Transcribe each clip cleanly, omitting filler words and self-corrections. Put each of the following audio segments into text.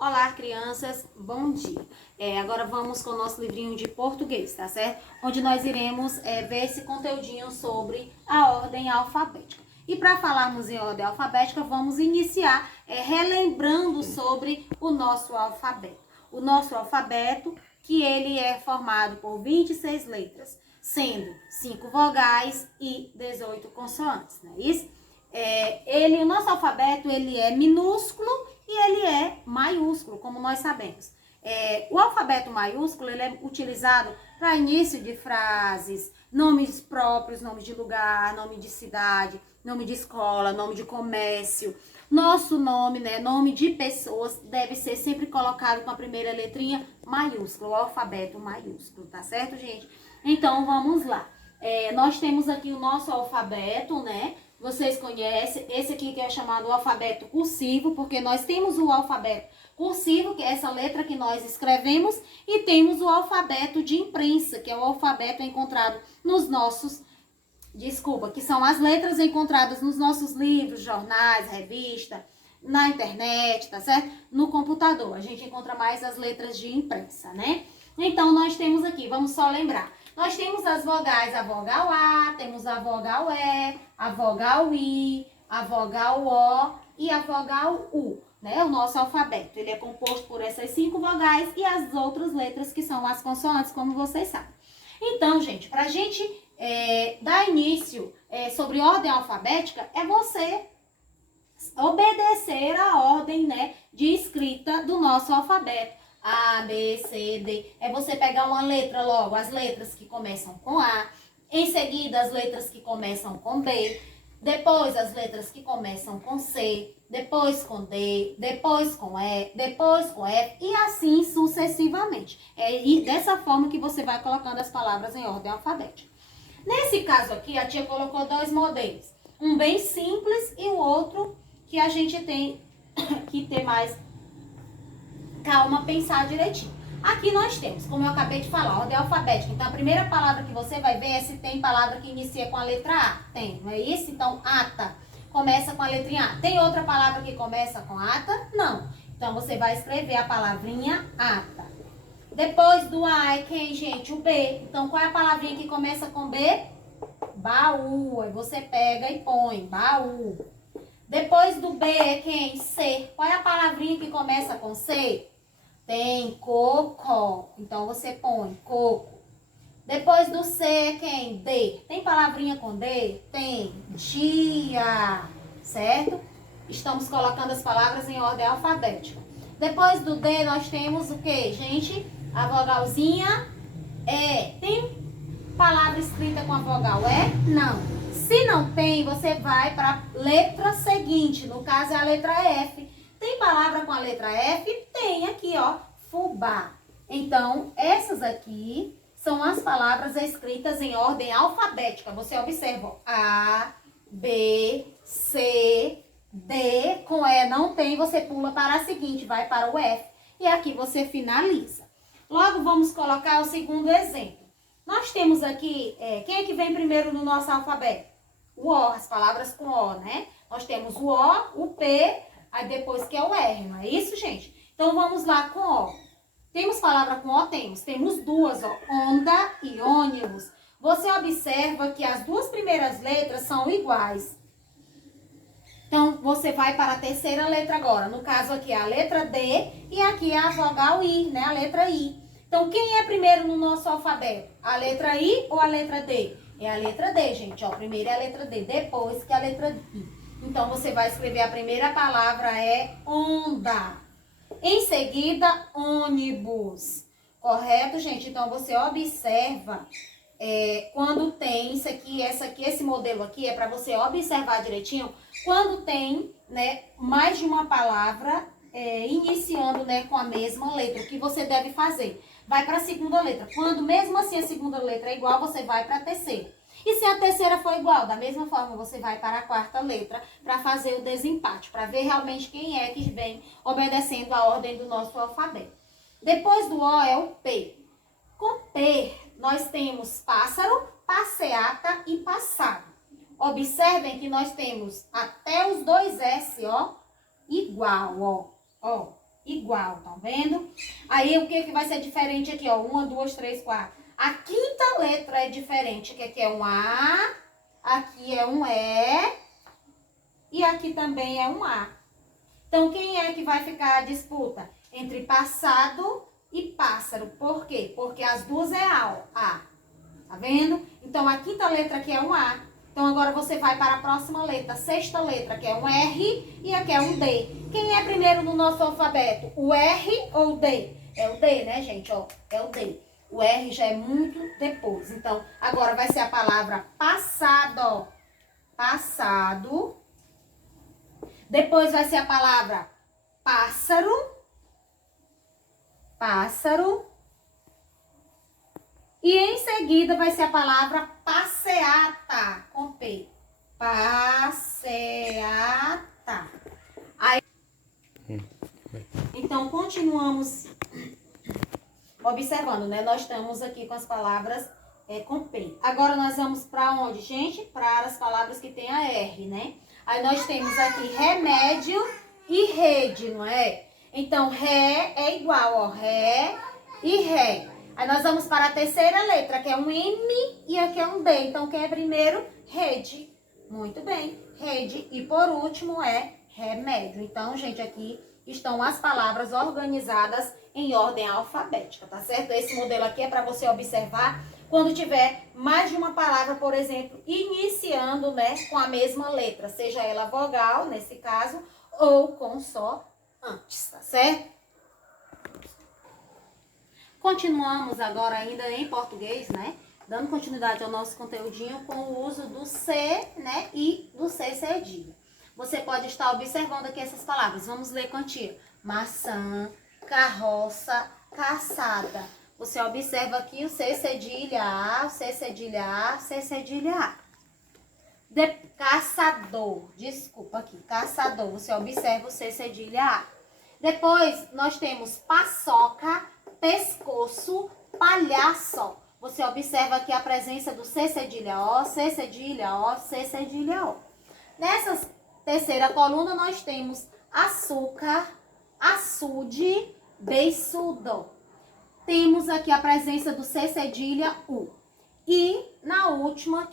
Olá, crianças, bom dia. Agora vamos com o nosso livrinho de português, tá certo? Onde nós iremos ver esse conteúdinho sobre a ordem alfabética. E para falarmos em ordem alfabética, vamos iniciar relembrando sobre o nosso alfabeto. O nosso alfabeto, que ele é formado por 26 letras, sendo 5 vogais e 18 consoantes, não é isso? O nosso alfabeto, ele é minúsculo e ele é maiúsculo, como nós sabemos. O alfabeto maiúsculo, ele é utilizado para início de frases, nomes próprios, nome de lugar, nome de cidade, nome de escola, nome de comércio. Nosso nome, nome de pessoas, deve ser sempre colocado com a primeira letrinha maiúscula, o alfabeto maiúsculo, tá certo, gente? Então, vamos lá. Nós temos aqui o nosso alfabeto, né? Vocês conhecem esse aqui que é chamado alfabeto cursivo, porque nós temos o alfabeto cursivo, que é essa letra que nós escrevemos, e temos o alfabeto de imprensa, que é o alfabeto encontrado nos nossos, que são as letras encontradas nos nossos livros, jornais, revista, na internet, tá certo? No computador, a gente encontra mais as letras de imprensa, né? Então, nós temos aqui, vamos só lembrar. Nós temos as vogais, a vogal A, temos a vogal E, a vogal I, a vogal O e a vogal U, né? O nosso alfabeto, ele é composto por essas 5 vogais e as outras letras que são as consoantes, como vocês sabem. Então, gente, pra gente dar início sobre ordem alfabética, é você obedecer a ordem, né, de escrita do nosso alfabeto. A, B, C, D. É você pegar uma letra logo, as letras que começam com A, em seguida as letras que começam com B, depois as letras que começam com C, depois com D, depois com E, depois com F e assim sucessivamente. E dessa forma que você vai colocando as palavras em ordem alfabética. Nesse caso aqui, a tia colocou 2 modelos. Um bem simples e o outro que a gente tem que ter mais calma, pensar direitinho. Aqui nós temos, como eu acabei de falar, ordem alfabética. Então, a primeira palavra que você vai ver é se tem palavra que inicia com a letra A. Tem, não é isso? Então, ata começa com a letrinha A. Tem outra palavra que começa com ata? Não. Então, você vai escrever a palavrinha ata. Depois do A é quem, gente? O B. Então, qual é a palavrinha que começa com B? Baú. Aí você pega e põe, baú. Depois do B é quem? C. Qual é a palavrinha que começa com C? Tem coco. Então, você põe coco. Depois do C é quem? D. Tem palavrinha com D? Tem. Dia. Certo? Estamos colocando as palavras em ordem alfabética. Depois do D, nós temos o quê, gente? A vogalzinha E. Tem palavra escrita com a vogal E? Não. Se não tem, você vai para a letra seguinte. No caso, é a letra F. Tem palavra com a letra F? Tem aqui, ó, fubá. Então, essas aqui são as palavras escritas em ordem alfabética. Você observa, ó, A, B, C, D. Com E não tem, você pula para a seguinte, vai para o F. E aqui você finaliza. Logo, vamos colocar o segundo exemplo. Nós temos aqui, quem é que vem primeiro no nosso alfabeto? O O, as palavras com O, né? Nós temos o O, o P, aí depois que é o R, não é isso, gente? Então, vamos lá com O. Temos palavra com O? Temos duas, ó, onda e ônibus. Você observa que as duas primeiras letras são iguais. Então, você vai para a terceira letra agora. No caso aqui é a letra D e aqui é a vogal I, né? A letra I. Então, quem é primeiro no nosso alfabeto? A letra I ou a letra D? É a letra D, gente. Ó, primeiro é a letra D, depois que é a letra I. Então, você vai escrever a primeira palavra é onda. Em seguida, ônibus. Correto, gente? Então, você observa quando tem isso aqui, esse modelo aqui é para você observar direitinho. Quando tem, né, mais de uma palavra iniciando, né, com a mesma letra, o que você deve fazer? Vai para a segunda letra. Quando mesmo assim a segunda letra é igual, você vai para a terceira. E se a terceira for igual, da mesma forma, você vai para a quarta letra para fazer o desempate, para ver realmente quem é que vem obedecendo a ordem do nosso alfabeto. Depois do O é o P. Com P, nós temos pássaro, passeata e passado. Observem que nós temos até os 2 S, ó, igual, ó. igual, tá vendo? Aí, o que vai ser diferente aqui, ó? 1, 2, 3, 4. A quinta letra é diferente, que aqui é um A, aqui é um E e aqui também é um A. Então, quem é que vai ficar a disputa? Entre passado e pássaro. Por quê? Porque as duas é A, ó. A. Tá vendo? Então, a quinta letra aqui é um A. Então, agora você vai para a próxima letra, a sexta letra, que é um R e aqui é um D. Quem é primeiro no nosso alfabeto? O R ou o D? É o D, né, gente? Ó, é o D. O R já é muito depois. Então, agora vai ser a palavra passado, ó. Passado. Depois vai ser a palavra pássaro. Pássaro. E em seguida vai ser a palavra passeata, com P. Passeata. Aí, então, continuamos observando, né? Nós estamos aqui com as palavras com P. Agora, nós vamos para onde, gente? Para as palavras que tem a R, né? Aí, nós temos aqui remédio e rede, não é? Então, ré é igual, ó, ré e ré. Aí nós vamos para a terceira letra, que é um M e aqui é um D. Então, quem é primeiro? Rede. Muito bem, rede. E por último é remédio. Então, gente, aqui estão as palavras organizadas em ordem alfabética, tá certo? Esse modelo aqui é para você observar quando tiver mais de uma palavra, por exemplo, iniciando, né, com a mesma letra. Seja ela vogal, nesse caso, ou com só antes, tá certo? Continuamos agora ainda em português, né? Dando continuidade ao nosso conteúdinho com o uso do C, né? E do C cedilha. Você pode estar observando aqui essas palavras. Vamos ler quantia. Maçã, carroça, caçada. Você observa aqui o C cedilha A, o C cedilha A, C cedilha A. Caçador, desculpa aqui, caçador. Você observa o C cedilha A. Depois, nós temos paçoca, pescoço, palhaço. Você observa aqui a presença do C cedilha O, C cedilha O, C cedilha O. Nessa terceira coluna, nós temos açúcar, açude, beiçudo. Temos aqui a presença do C cedilha U. E na última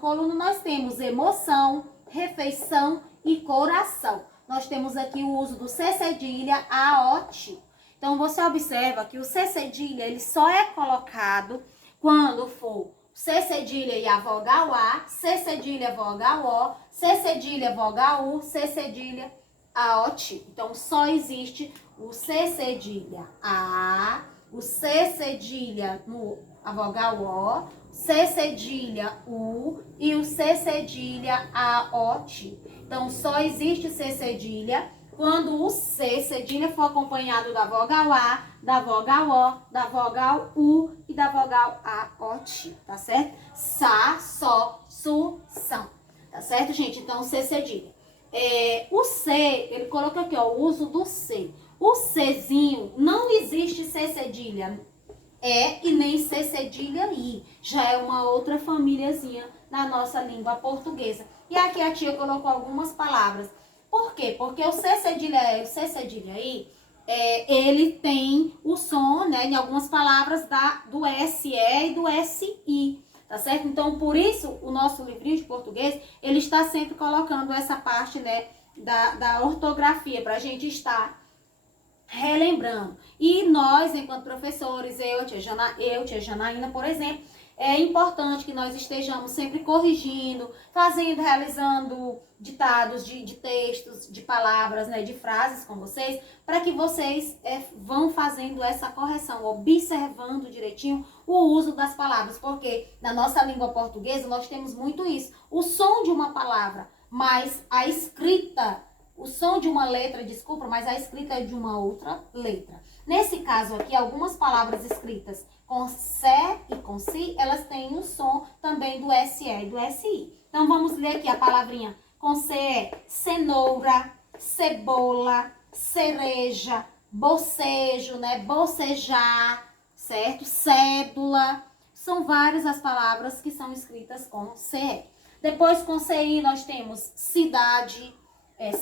coluna, nós temos emoção, refeição e coração. Nós temos aqui o uso do C cedilha AOT. Então, você observa que o C cedilha, ele só é colocado quando for C cedilha e a vogal A, C cedilha, vogal O, C cedilha, vogal U, C cedilha, AOT. Então, só existe o C cedilha A, o C cedilha a vogal O, C cedilha U e o C cedilha AOT. Então, só existe C cedilha quando o C cedilha for acompanhado da vogal A, da vogal O, da vogal U e da vogal AOT, tá certo? Sa, Só, Su, São, tá certo, gente? Então, C cedilha. O C, ele colocou aqui, ó, o uso do C. O Czinho, não existe C cedilha E e nem C cedilha I. Já é uma outra famíliazinha na nossa língua portuguesa. E aqui a tia colocou algumas palavras. Por quê? Porque o C cedilha E e o C cedilha I, ele tem o som, né, em algumas palavras do SE e do SI, tá certo? Então, por isso, o nosso livrinho de português, ele está sempre colocando essa parte, né, da ortografia, para a gente estar relembrando. E nós, enquanto professores, tia Janaína, por exemplo, é importante que nós estejamos sempre corrigindo, realizando ditados de textos, de palavras, né, de frases com vocês, para que vocês vão fazendo essa correção, observando direitinho o uso das palavras, porque na nossa língua portuguesa nós temos muito isso, o som de uma palavra, mas a escrita, o som de uma letra, desculpa, mas a escrita é de uma outra letra. Nesse caso aqui, algumas palavras escritas com sé e com si, elas têm o som também do SE e do SI. Então, vamos ler aqui a palavrinha com CE. Cenoura, cebola, cereja, bocejo, né? Bocejar, certo? Cédula. São várias as palavras que são escritas com CE. Depois, com CI, nós temos cidade,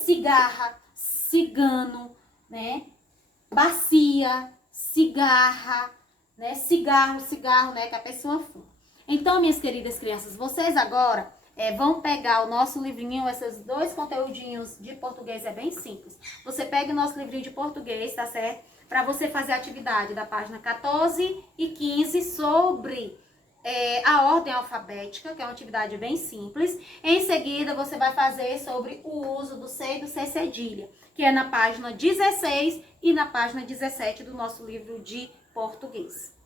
cigarra, cigano, né? bacia, cigarra, né? Cigarro, né? Que a pessoa fuma. Então, minhas queridas crianças, vocês agora vão pegar o nosso livrinho, esses dois conteúdinhos de português, é bem simples. Você pega o nosso livrinho de português, tá certo? Para você fazer a atividade da página 14 e 15 sobre a ordem alfabética, que é uma atividade bem simples. Em seguida, você vai fazer sobre o uso do C e do C cedilha, que é na página 16 e na página 17 do nosso livro de português.